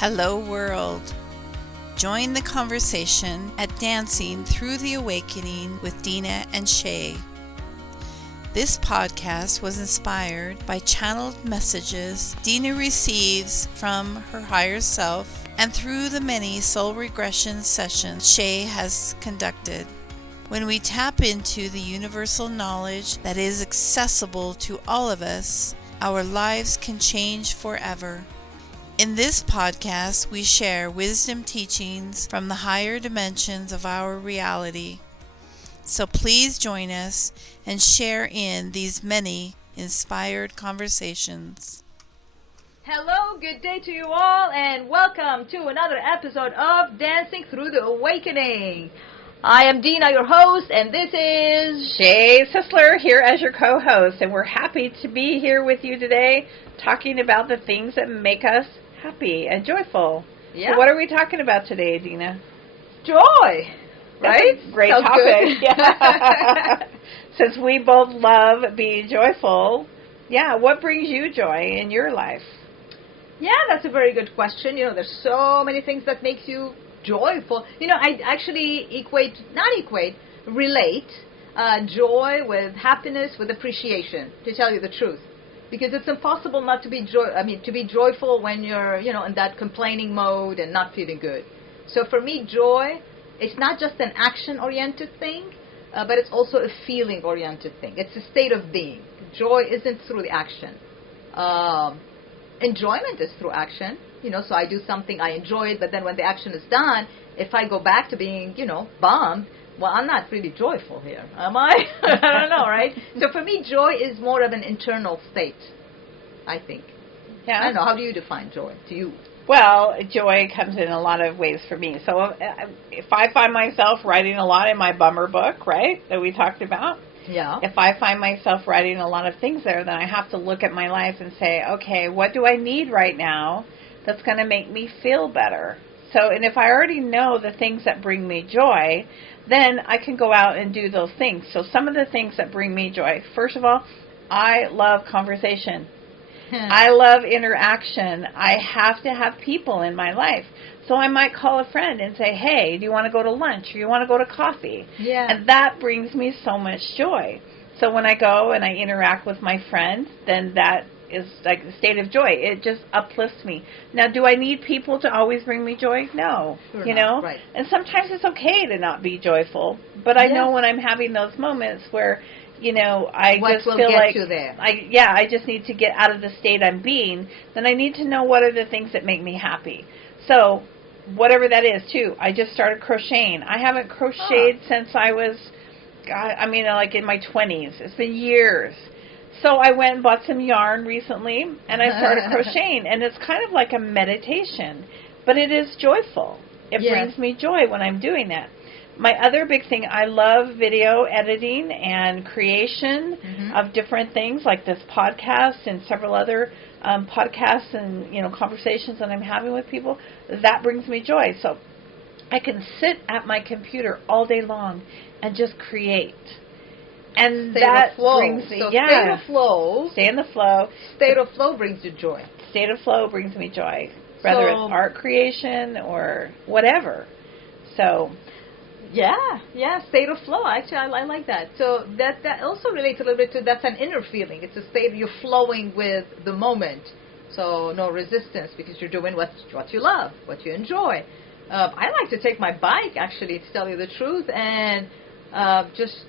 Hello world. Join the conversation at Dancing Through the Awakening with Dena and Shay. This podcast was inspired by channeled messages Dena receives from her higher self and through the many soul regression sessions Shay has conducted. When we tap into the universal knowledge that is accessible to all of us, our lives can change forever. In this podcast, we share wisdom teachings from the higher dimensions of our reality. So please join us and share in these many inspired conversations. Hello, good day to you all, and welcome to another episode of Dancing Through the Awakening. I am Dena, your host, and this is Shay Sisler here as your co-host, and we're happy to be here with you today talking about the things that make us happy and joyful. Yeah. So what are we talking about today, Dena? joy, right? That's a great Sounds topic. good. Yeah. Since we both love being joyful, what brings you joy in your life? Yeah, that's a very good question. There's so many things that makes you joyful. I actually relate joy with happiness, with appreciation, to tell you the truth. Because it's impossible not to be to be joyful when you're, in that complaining mode and not feeling good. So for me, joy, it's not just an action-oriented thing, but it's also a feeling-oriented thing. It's a state of being. Joy isn't through the action. Enjoyment is through action. So I do something, I enjoy it, but then when the action is done, if I go back to being, bummed, well, I'm not really joyful here, am I? I don't know, right? So for me, joy is more of an internal state, I think. Yeah. I don't know. How do you define joy to you? Well, joy comes in a lot of ways for me. So if I find myself writing a lot in my bummer book, right, that we talked about, Yeah. if I find myself writing a lot of things there, then I have to look at my life and say, okay, what do I need right now that's going to make me feel better? So, and if I already know the things that bring me joy, then I can go out and do those things. So some of the things that bring me joy, first of all, I love conversation. I love interaction. I have to have people in my life. So I might call a friend and say, hey, do you want to go to lunch or you want to go to coffee? Yeah. And that brings me so much joy. So when I go and I interact with my friends, then that is like the state of joy. It just uplifts me. Now, do I need people to always bring me joy? No. Sure you not. know? Right. And sometimes it's okay to not be joyful. But I know when I'm having those moments where, I What just will feel get like you there? I just need to get out of the state I'm being, then I need to know what are the things that make me happy. So whatever that is, too. I just started crocheting. I haven't crocheted since I was, like in my 20s. It's been years. So I went and bought some yarn recently, and I started crocheting, and it's kind of like a meditation, but it is joyful. It brings me joy when I'm doing that. My other big thing, I love video editing and creation of different things, like this podcast and several other podcasts and, conversations that I'm having with people. That brings me joy. So I can sit at my computer all day long and just create. And State that of flow. brings me, So state of flow. Stay in the flow. State of flow brings you joy. State of flow brings me joy, whether it's art creation or whatever. So, state of flow. Actually, I like that. So that also relates a little bit to, that's an inner feeling. It's a state you're flowing with the moment. So no resistance because you're doing what you love, what you enjoy. I like to take my bike, actually, to tell you the truth, and just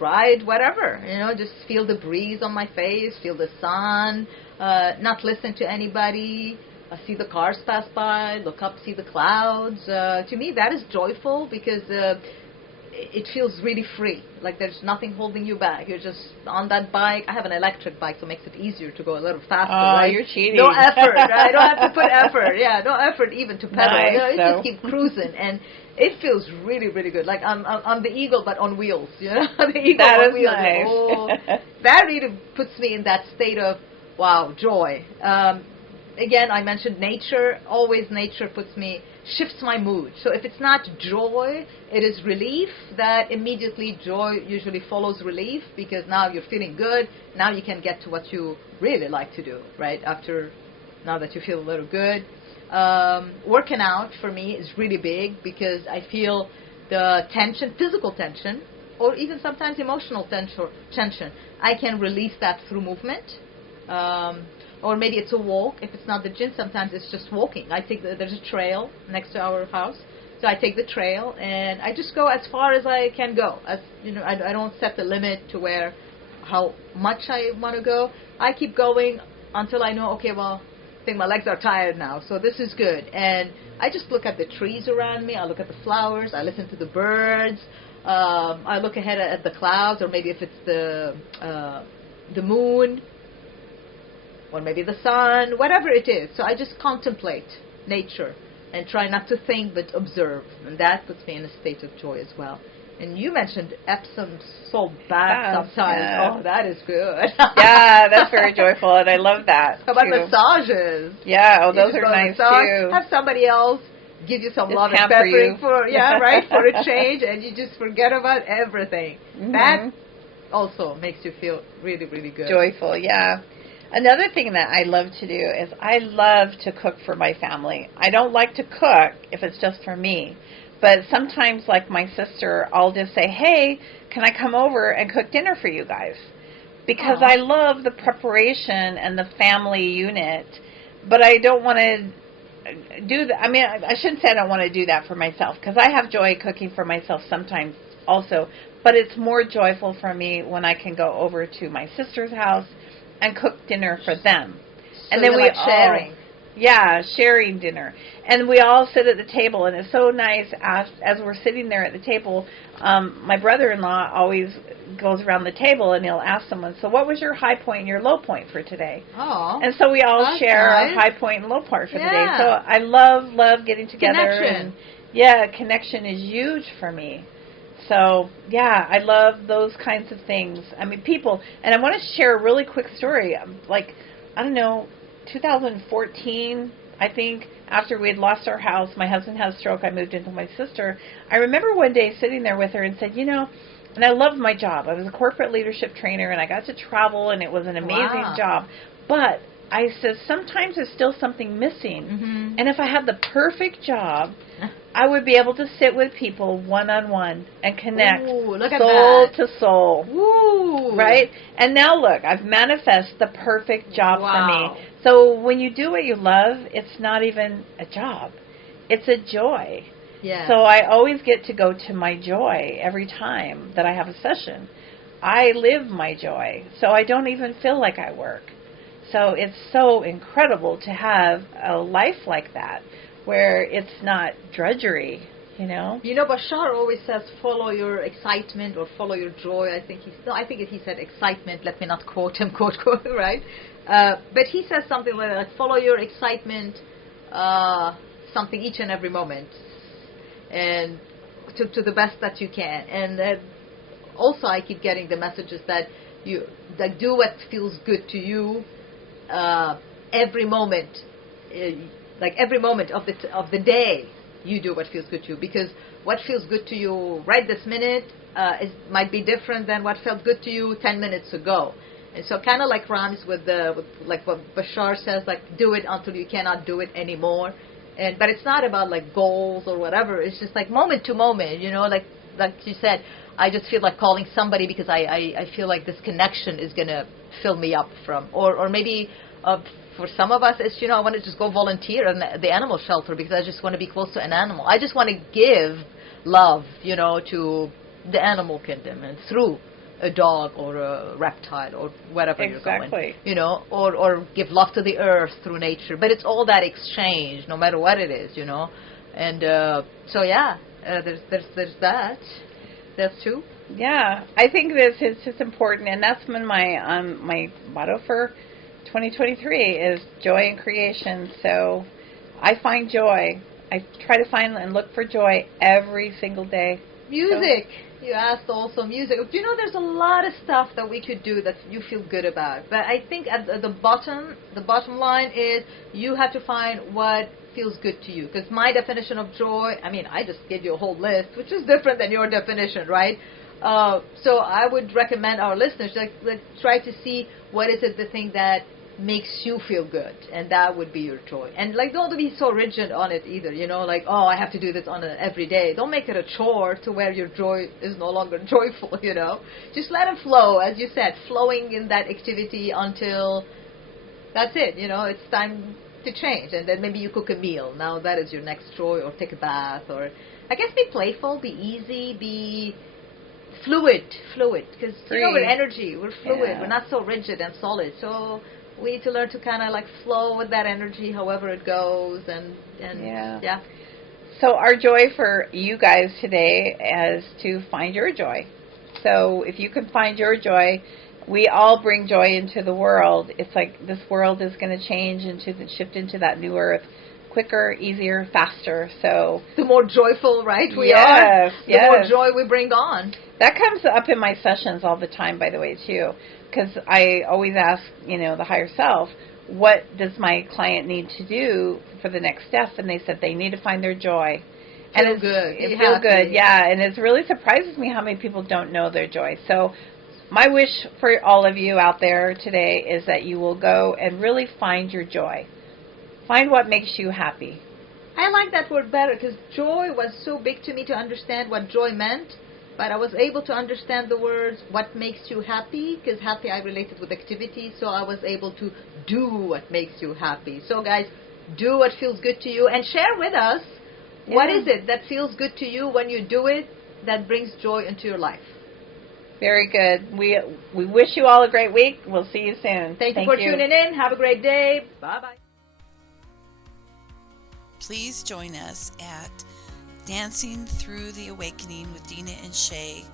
ride whatever, just feel the breeze on my face, feel the sun, not listen to anybody, see the cars pass by, look up, see the clouds. To me, that is joyful because it feels really free, like there's nothing holding you back. You're just on that bike. I have an electric bike, so it makes it easier to go a little faster. Right? You're cheating. No effort. I don't have to put effort. Yeah, no effort even to pedal. Nice, Just keep cruising, and it feels really, really good. Like I'm the eagle, but on wheels. The eagle that on is wheels. Nice. Oh, that really puts me in that state of joy. Again, I mentioned nature. Always nature shifts my mood. So if it's not joy, it is relief. That immediately joy usually follows relief because now you're feeling good. Now you can get to what you really like to do, right? Now that you feel a little good. Working out for me is really big because I feel the tension, physical tension, or even sometimes emotional tension. I can release that through movement. Or maybe it's a walk. If it's not the gym, sometimes it's just walking. There's a trail next to our house, so I take the trail and I just go as far as I can go. As you know, I don't set the limit to how much I want to go. I keep going until I know, okay, well, I think my legs are tired now, so this is good. And I just look at the trees around me. I look at the flowers. I listen to the birds. I look ahead at the clouds, or maybe if it's the moon, or maybe the sun, whatever it is. So I just contemplate nature and try not to think but observe. And that puts me in a state of joy as well. And you mentioned Epsom salt bath sometimes. Yeah. Oh, that is good. Yeah, that's very joyful, and I love that. How about too. massages? Yeah, You those just are go to nice massage, too. Have somebody else give you some Just love and pamper peppering you. for a change, and you just forget about everything. Mm-hmm. That also makes you feel really, really good. Joyful, yeah. Another thing that I love to do is I love to cook for my family. I don't like to cook if it's just for me. But sometimes, like my sister, I'll just say, hey, can I come over and cook dinner for you guys? Because Aww. I love the preparation and the family unit. But I don't want to do that. I mean, I shouldn't say I don't want to do that for myself, because I have joy cooking for myself sometimes also. But it's more joyful for me when I can go over to my sister's house and cook dinner for them. So And then we like sharing. Yeah, sharing dinner. And we all sit at the table, and it's so nice as we're sitting there at the table. My brother-in-law always goes around the table, and he'll ask someone, so what was your high point and your low point for today? Oh, And so we all that's share nice. our high point and low point for the day. Yeah. So I love getting together. Connection. And connection is huge for me. So, yeah, I love those kinds of things. I mean, people, and I want to share a really quick story. Like, I don't know, 2014, I think, after we had lost our house, my husband had a stroke, I moved into my sister. I remember one day sitting there with her and said, and I loved my job. I was a corporate leadership trainer, and I got to travel, and it was an amazing Wow. job. But I said, sometimes there's still something missing. Mm-hmm. And if I had the perfect job, I would be able to sit with people one-on-one and connect Ooh, look at soul that. to soul. Woo. Right? And now look, I've manifested the perfect job Wow. for me. So when you do what you love, it's not even a job. It's a joy. Yeah. So I always get to go to my joy every time that I have a session. I live my joy. So I don't even feel like I work. So it's so incredible to have a life like that, where it's not drudgery, Bashar always says, follow your excitement or follow your joy. I think he said excitement. Let me not quote him, quote, right? But he says something like, follow your excitement, something each and every moment, and to the best that you can. And also, I keep getting the messages that you do what feels good to you every moment. Like every moment of the day, you do what feels good to you, because what feels good to you right this minute might be different than what felt good to you 10 minutes ago. And so kind of like rhymes with like what Bashar says, like do it until you cannot do it anymore. But it's not about like goals or whatever. It's just like moment to moment, like you said, I just feel like calling somebody because I feel like this connection is going to fill me up from, or maybe for some of us, it's, I want to just go volunteer in the animal shelter because I just want to be close to an animal. I just want to give love, to the animal kingdom and through a dog or a reptile or wherever you're going, or give love to the earth through nature. But it's all that exchange, no matter what it is, And so, yeah, there's that. That's true. Yeah, I think this is just important, and that's been my motto for 2023 is joy in creation. So I find joy. I try to find and look for joy every single day. Music. So. You asked also music. There's a lot of stuff that we could do that you feel good about. But I think at the bottom line is you have to find what feels good to you. Because my definition of joy, I just gave you a whole list, which is different than your definition, right? So I would recommend our listeners, like try to see what is it the thing that makes you feel good, and that would be your joy. And like, don't be so rigid on it either, you know, like, oh, I have to do this on an every day. Don't make it a chore to where your joy is no longer joyful, you know. Just let it flow, as you said, flowing in that activity until that's it, you know, it's time to change. And then maybe you cook a meal. Now that is your next joy, or take a bath, or I guess be playful, be easy, be fluid, because you know, we're energy, we're fluid, we're not so rigid and solid. So we need to learn to kind of like flow with that energy, however it goes, and yeah. So our joy for you guys today is to find your joy. So if you can find your joy, we all bring joy into the world. It's like this world is going to change shift into that new earth quicker, easier, faster. So the more joyful, right, we are, the more joy we bring on. That comes up in my sessions all the time, by the way, too, because I always ask, you know, the higher self, what does my client need to do for the next step? And they said they need to find their joy. And feel good. It feels good, yeah. And it really surprises me how many people don't know their joy. So my wish for all of you out there today is that you will go and really find your joy. Find what makes you happy. I like that word better, because joy was so big to me to understand what joy meant, but I was able to understand the words, what makes you happy, because happy I related with activity, so I was able to do what makes you happy. So guys, do what feels good to you, and share with us, what is it that feels good to you when you do it that brings joy into your life. Very good. We wish you all a great week. We'll see you soon. Thank you for tuning in. Have a great day. Bye-bye. Please join us at Dancing Through the Awakening with Dena and Shay.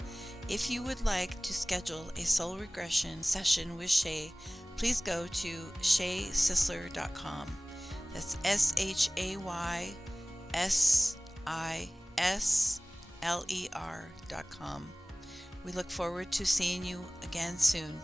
If you would like to schedule a soul regression session with Shay, please go to shaysisler.com. That's SHAYSISLER.com. We look forward to seeing you again soon.